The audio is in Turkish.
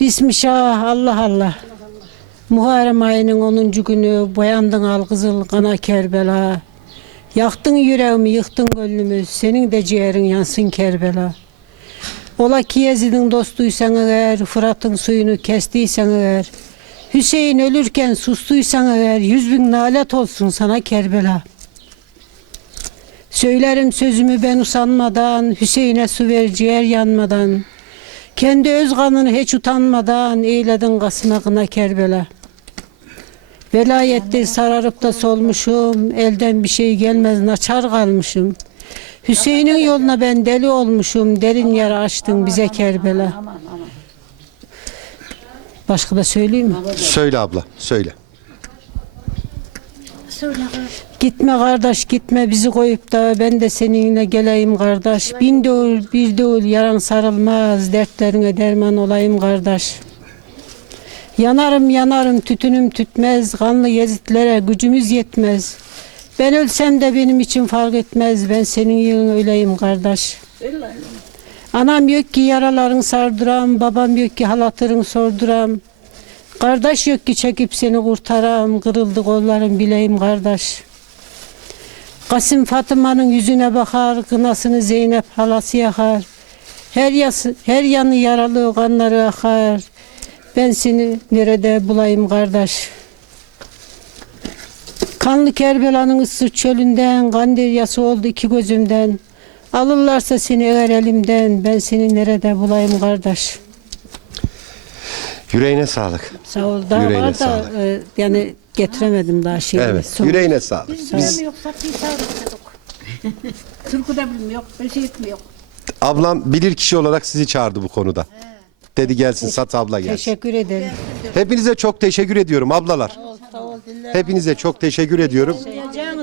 Bismillah Allah Allah. Muharrem ayının 10. günü boyandın al kızıl kana Kerbela. Yaktın yüreğimi, yıktın gönlümü, senin de ciğerin yansın Kerbela. Ola ki Yezid'in dostuysan eğer, Fırat'ın suyunu kestiysen eğer, Hüseyin ölürken sustuysan eğer, yüz bin nalet olsun sana Kerbela. Söylerim sözümü ben usanmadan, Hüseyin'e su ver ciğer yanmadan. Kendi öz kanını hiç utanmadan eyledin kasına kına Kerbela. Velayette sararıp da solmuşum, elden bir şey gelmez naçar kalmışım. Hüseyin'in yoluna ben deli olmuşum, derin yara açtın bize Kerbela. Başka da söyleyeyim mi? Söyle abla, söyle. Gitme kardeş gitme bizi koyup da ben de seninle geleyim kardeş. Bin değil bir değil yaran sarılmaz dertlerine derman olayım kardeş. Yanarım yanarım tütünüm tütmez kanlı yezitlere gücümüz yetmez. Ben ölsem de benim için fark etmez ben senin yığın öyleyim kardeş. Anam yok ki yaraların sardıram, babam yok ki halatırın sorduram. Kardeş yok ki çekip seni kurtaram, kırıldı kollarım bileyim kardeş. Kasım Fatıma'nın yüzüne bakar, kınasını Zeynep halası yakar. Her, yası, her yanı yaralı kanları akar. Ben seni nerede bulayım kardeş? Kanlı Kerbela'nın ıssız çölünden, kan deryası oldu iki gözümden. Alırlarsa seni eğer elimden, ben seni nerede bulayım kardeş? Yüreğine sağlık. Sağ ol. Daha Yüreğine var da sağlık. e, yani getiremedim daha şeyi. Evet, Son- yüreğine sağlık. Biz... yok, satıyı sağlık. Türkü de bilmiyor, bir şey etmiyor. Ablam bilir kişi olarak sizi çağırdı bu konuda. Dedi gelsin, Sat abla gelsin. Teşekkür ederim. Hepinize çok teşekkür ediyorum ablalar. Hepinize çok teşekkür ediyorum.